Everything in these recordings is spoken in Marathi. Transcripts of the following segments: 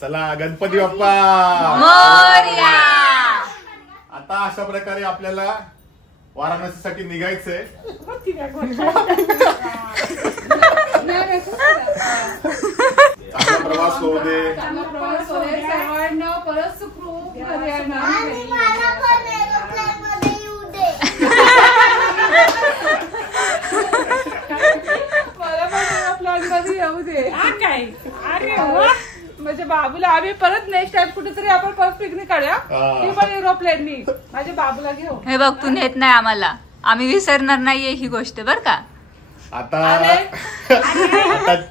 चला गणपती बाप्पा मोरया. आता अशा प्रकारे आपल्याला वाराणसीसाठी निघायचंय. चांगला प्रवास होऊ दे. सर्वांना परत सुखरूप घरी आणा. येऊ दे. काय अरे म्हणजे बाबूला आम्ही परत नेक्स्ट टाइम कुठेतरी आपण परत पिकनिक काढूया. ती पण एरोप्लेननी माझ्या बाबूला घेऊ. हे बघ तू नेत नाही आम्हाला, आम्ही विसरणार नाहीये ही गोष्ट बर का. आता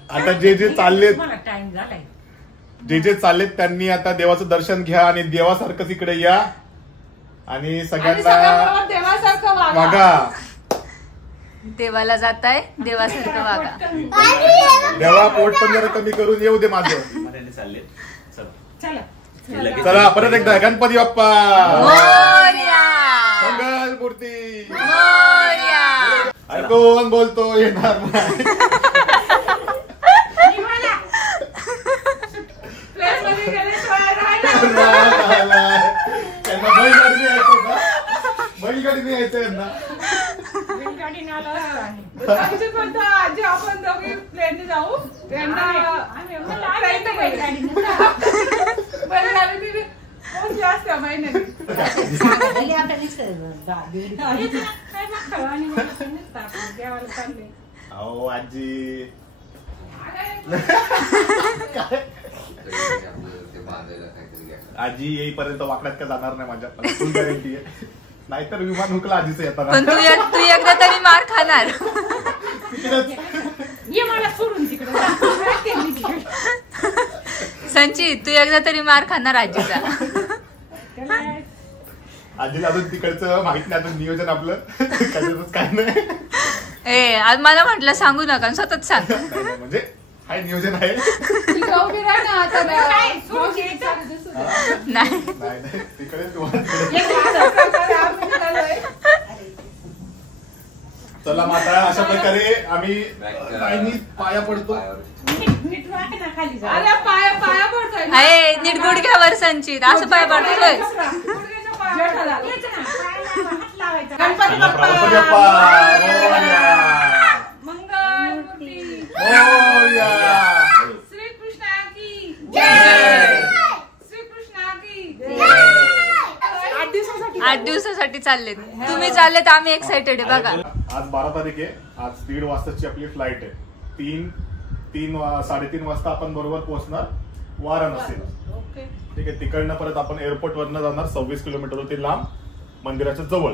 आता जे जे चाललेत त्यांनी आता देवाचं दर्शन घ्या आणि देवासारखंच इकडे या आणि सगळ्यांना देवासारखं वागा. देवाला जाताय देवासारखं वागा. देवा पोट पण जरा कमी करून येऊ दे माझं. चला परत एकदा गणपती बाप्पा मोरया. मंगल मूर्ती मोरया. अरे कोण बोलतो येणार नाही. त्यांना बैलगाडी यायचं ना, बैलगाडी यायचं यांना. आजी आपण दोघी प्लेनने जाऊ. त्यांना जास्त महिन्यात अहो आजी आजी येईपर्यंत वाकड्यात का जाणार नाही माझ्या फुल गॅरंटी आहे. नाहीतर विमान हुकला आजीचं येताना. पण तू एकदा तरी मार खाणार. संचित तू एकदा तरी मार खाणार आजीचा. आजीला अजून तिकडचं माहित नाही अजून नियोजन आपलं कशाच काय नाही. ए आज मला म्हटलं सांगू नका स्वतःच सांग. म्हणजे काय नियोजन आहे. नाही तिकडे चला माता अशा प्रकारे आम्ही पाया पडतो. पाया पडतोय. अरे नीट गुडघ्यावर संचित असं पाया पडतोय. गणपती बाप्पा मंगल मूर्ती श्रीकृष्णा की जय. श्रीकृष्णा की जय. 8 दिवसासाठी चाललेत तुम्ही. चाललेत आम्ही एक्साइटेड आहे बघा. आज 12 तारीख आहे. आज 1:30 वाजताची आपली फ्लाईट आहे. 3-3:30 वाजता आपण बरोबर पोहोचणार वाराणसी. ठीक आहे. तिकडनं परत आपण एअरपोर्ट वरनं जाणार 26 किलोमीटर होती लांब मंदिराच्या जवळ.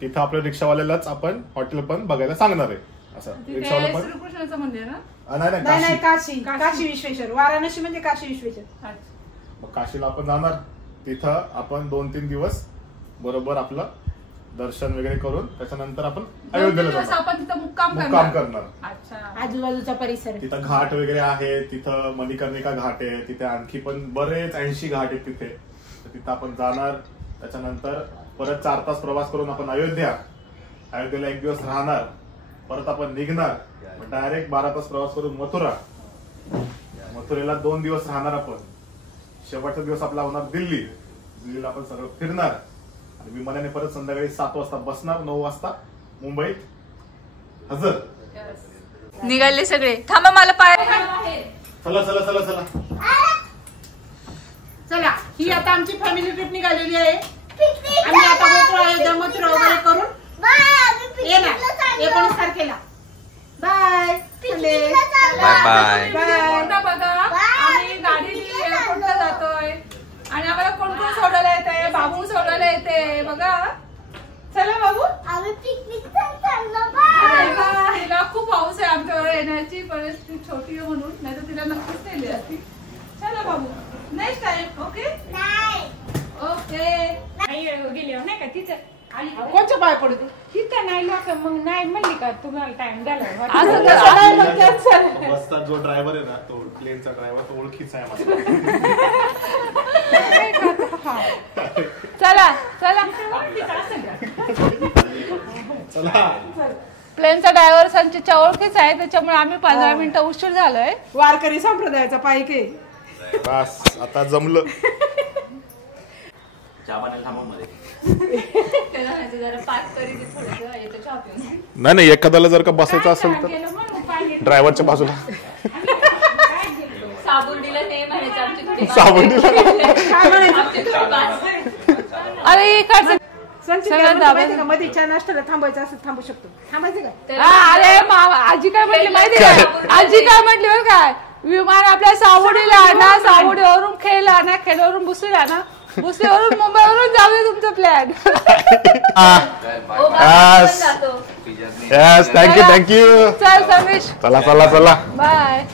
तिथं आपल्या रिक्षावाल्यालाच आपण हॉटेल पण बघायला सांगणार आहे. असं रिक्षावाला पण श्रीकृष्णाचं मंदिर ना. नाही काशी विश्वेश्वर. वाराणसी म्हणजे काशी विश्वेश्वर. मग काशीला आपण जाणार. तिथं आपण 2-3 दिवस बरोबर आपलं दर्शन वगैरे करून त्याच्यानंतर आपण अयोध्येला जाणार. आपण तिथं मुक्काम करणार. आजूबाजूचा परिसर तिथं घाट वगैरे आहे. तिथं मणिकर्णिका घाट आहे. तिथे आणखी पण बरेच 80 घाट आहेत तिथे. तिथं आपण जाणार. त्याच्यानंतर परत 4 तास प्रवास करून आपण अयोध्येला 1 दिवस राहणार. परत आपण निघणार. डायरेक्ट 12 तास प्रवास करून मथुरेला 2 दिवस राहणार आपण. शेवटचा दिवस आपला होणार दिल्लीला आपण सगळं फिरणार आणि विमानाने परत संध्याकाळी 7 वाजता बसणार. 9 वाजता मुंबईत हजर. निघाले सगळे. थांबा मला पाय. चला चला चला चला चला. ही आता आमची फॅमिली ट्रिप निघालेली आहे. आम्ही आता मथुरा वगैरे करून येणार 19 तारखेला. Bye bye bye. बघा आम्ही गाडीने एअरपोर्टला जातोय आणि आम्हाला कोण कोण सोडायला येते. बाबू सोडायला येते बघा. चला बाबू. आम्ही पिकनिक तिला खूप हौस आहे आमच्यावर येण्याची. परिस्थिती छोटी आहे म्हणून, नाही तर तिला नक्कीच नेली असती. चला बाबू नेक्स्ट टाइम. Okay okay. गेल्यावर नाही का तिचं कोणच्या पाय पडतो तिथं नाही लोक मग नाही म्हणली का तुम्हाला टाइम द्यायला. बसचा जो ड्रायव्हर आहे ना तो प्लेनचा ड्रायव्हर तो ओळखीचा आहे माझा. चला चला चला. प्लेनचा ड्रायव्हर संचितच्या ओळखीचा आहे त्याच्यामुळे आम्ही 15 मिनिटं उशीर झालोय. वारकरी संप्रदायाचा पायके. बस आता जमलं. चहा पाण्याला थांबव मध्ये. नाही एखाद्याला जर का बसायचं असेल तर ड्रायव्हरच्या बाजूला साबून दिलं ते म्हणायचं आमची थोडी साबण दिलं. अरे इकडचं मध्ये चहा नाश्त्याला थांबायचं असं थांबू शकतो. थांबायचं का? अरे आजी काय म्हटली माहिती आहे? आजी काय म्हटली बरं काय, विमान आपल्या सावडीला आणा, सावडीवरून खेळ आणा, खेळवरून भुसरीला आणा, भुसरीवरून मुंबईवरून जाऊ दे तुमचं प्लॅन. Yes thank you. चल समीश, चला बाय.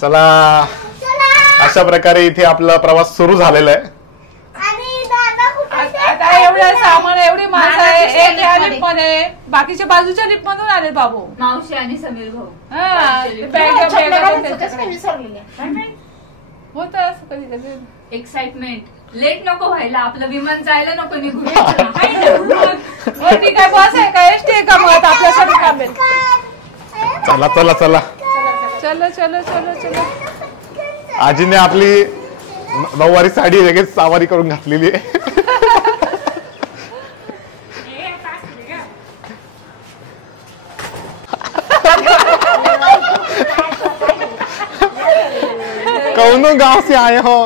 चला अशा प्रकारे इथे आपला प्रवास सुरू झालेला आहे. आता एवढं सामान, एवढी माणसं आहे, एक या लिफ्टमध्ये, बाकीच्या बाजूच्या लिफ्ट मधून आले बाबू, मावशी आणि समीर भाऊ. होत असं कधी कधी एक्साइटमेंट. लेट नको व्हायला, आपलं विमान जायला नको निघून. ती काय बस आहे का, एसटी आहे का, मग आपल्यासाठी थांबेल. चला चलो चलो चलो चलो. आजीने आपली नऊवारी साडी लगेच सावारी करून घातलेली आहे. कौनो गाव से आए हो.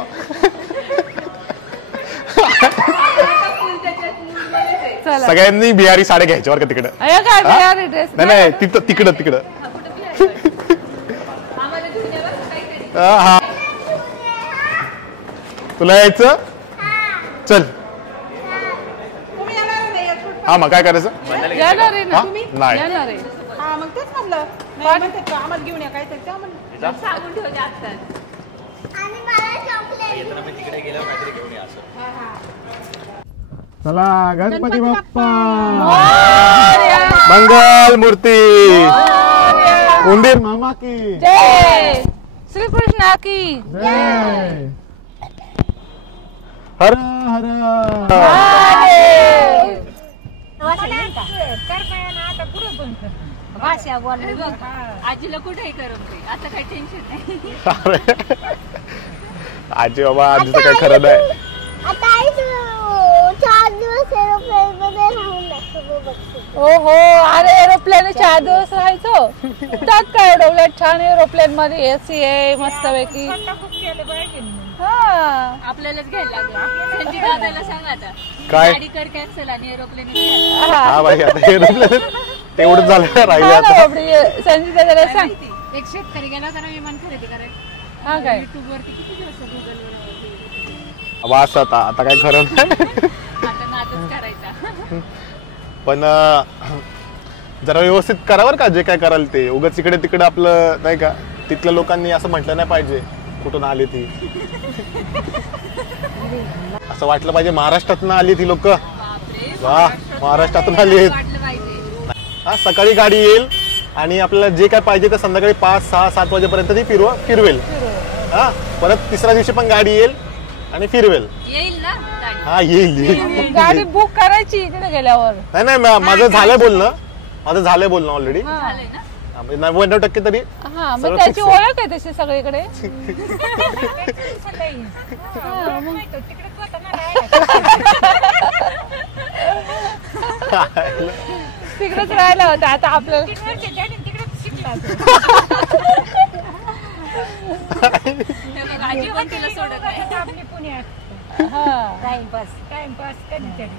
सगळ्यांनी बिहारी साड्या घ्यायच्या बरं का तिकडं. नाही तिकडं हा. तुला यायचं? चल. हा मग काय करायचं? नाही मग तेच म्हणलं आम्हाला घेऊन या काहीतरी सांगून ठेवते आता. चला गणपती बाप्पा मंगल मूर्ती उंदीर मामा की जय, श्रीकृष्णा की जय. हर हर आजीला कुठेही करून आता काही टेन्शन नाही. आजी बाबा आजीचं काय खरं नाही. ओहो, अरे एरोप्लेन 4 दिवस राहायचो. त्यात काय एवढं उलट छान एरोप्लेन मध्ये एसी आहे मस्त पैकी. आपल्यालाच घ्यायला लागलं. संजय दादाला सांग आता काय गाडी कर कॅन्सल आणि एरोप्लेन. हा भाई आता एरोप्लेन तेवढंच झालं राहिले आता. संजय दादाला सांग. एक शेतकरी गेला होता ना विमान खरेदी करायला. हा काय युट्यूब वरती किती दिवस गुगल वास आता काय खरं नाही. आता नादच करायचा. पण जरा व्यवस्थित करावर का जे काय कराल ते. उगाच इकडे तिकडे आपलं नाही का, तिथल्या लोकांनी असं म्हटलं नाही पाहिजे कुठून आली ती. असं वाटलं पाहिजे महाराष्ट्रातून आली ती लोक. वा महाराष्ट्रातून आली आहेत. हा सकाळी गाडी येईल आणि आपल्याला जे काय पाहिजे ते संध्याकाळी 5, 6, 7 वाजेपर्यंत ती फिरवेल. हा परत तिसऱ्या दिवशी पण गाडी येईल आणि फिरवेल. येईल ना गाडी. हा येईल. गाडी बुक करायची तिथे गेल्यावर. नाही माझं झालंय बोलणं ऑलरेडी. झालंय ना. 99% तरी. हा मग त्याची ओळख आहे तशी सगळीकडे. तिकडेच राहिला होता. आता आपल्याला आजी पण तिला सोडत नाही. टाइमपास कधीतरी.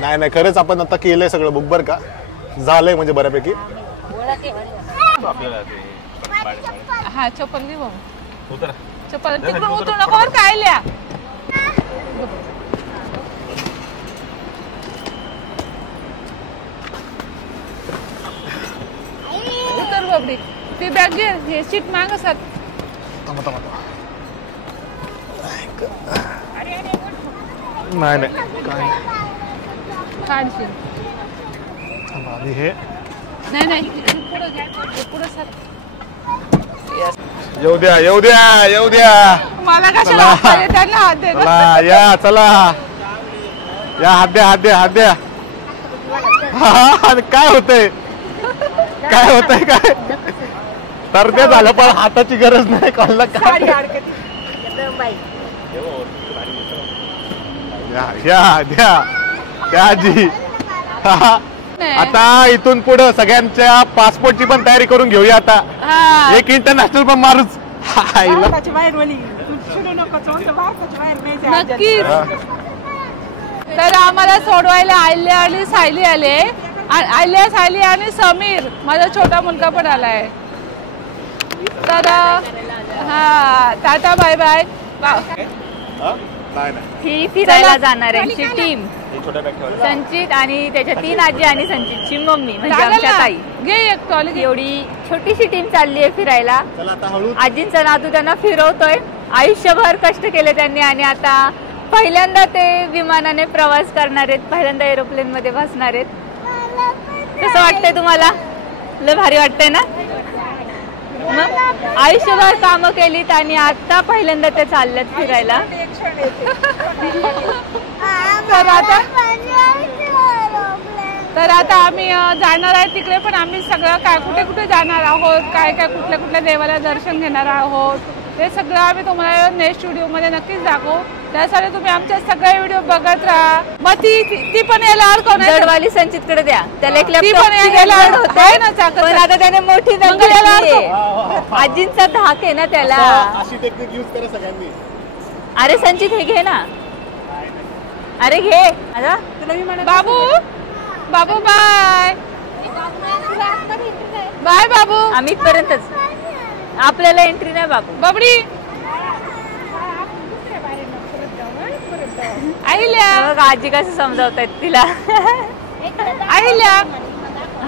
नाही खरंच आपण आता केलंय सगळं बुक बर का. झालंय म्हणजे बऱ्यापैकी. हा चप्पल घे भाऊ. चप्पल तिकडून उतरू नको बरं काय लिया. उतर बाबडी. ती बॅग घे. हे सीट माग असतात. नाही काय काढशील. हे नाही पुढे सर. येऊ द्या. मला कशाला त्यांना हात दे. चला या हात द्या. काय होतंय काय होतंय काय तर ते झालं पण हाताची गरज नाही कळलं काय द्या आजी आता इथून पुढे सगळ्यांच्या पासपोर्टची पण तयारी करून घेऊया आता हा. एक इंटरनॅशनल पण मारूच नक्कीच. तर आम्हाला सोडवायला आल्या आणि सायली आले. आल्या, सायली आणि समीर माझा छोटा मुलगा पण आलाय. तर हा टाटा बाय बाय. ही फिरायला जाणाऱ्यांची टीम संचित आणि त्याच्या 3 आजी आणि संचितची मम्मी म्हणजे आमच्या ताई. घे एक टॉली. एवढी छोटीशी टीम चालली आहे फिरायला. आजींचा नातू त्यांना फिरवतोय. आयुष्यभर कष्ट केले त्यांनी आणि आता पहिल्यांदा ते विमानाने प्रवास करणार आहेत. पहिल्यांदा एरोप्लेन मध्ये बसणार आहेत. कसं वाटतंय तुम्हाला? लय भारी वाटतंय ना? मग आयुष्यभर कामं केलीत आणि आता पहिल्यांदा ते चालल्यात फिरायला. तर आता आम्ही जाणार आहे तिकडे पण आम्ही सगळं काय कुठे कुठे जाणार आहोत, काय काय कुठल्या कुठल्या देवाला दर्शन घेणार आहोत ते सगळं आम्ही तुम्हाला नेक्स्ट व्हिडिओ मध्ये नक्कीच दाखवू. त्यासाठी तुम्ही आमचे सगळे व्हिडिओ बघत राहा. मग ती पण यायला अडकवून जडवाली संचित कडे द्या. त्याला एक ती पण यायला पण आता त्याने मोठी आजींचा धाक आहे ना त्याला. अशी टेक्निक यूज करा सगळ्यांनी. अरे संचित हे घे ना. अरे घे बाबू. बाबू बाय बाय बाबू. आम्ही पर्यंतच आपल्याला एंट्री नाही बाबू. बाबडी आईल्या बघ आजी कसं समजावतायत तिला. आईल्या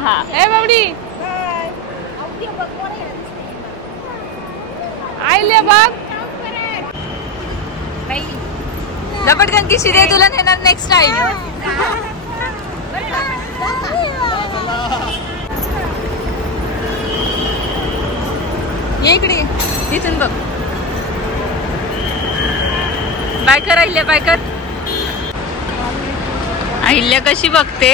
हा ए बाबडी आईल्या बघ. झपटकन किशी दे तुला नेणार नेक्स्ट टाइम. ये इकडे तिथून बघ. बाय कर अहिल्या, बाय कर. अहिल्या कशी बघते.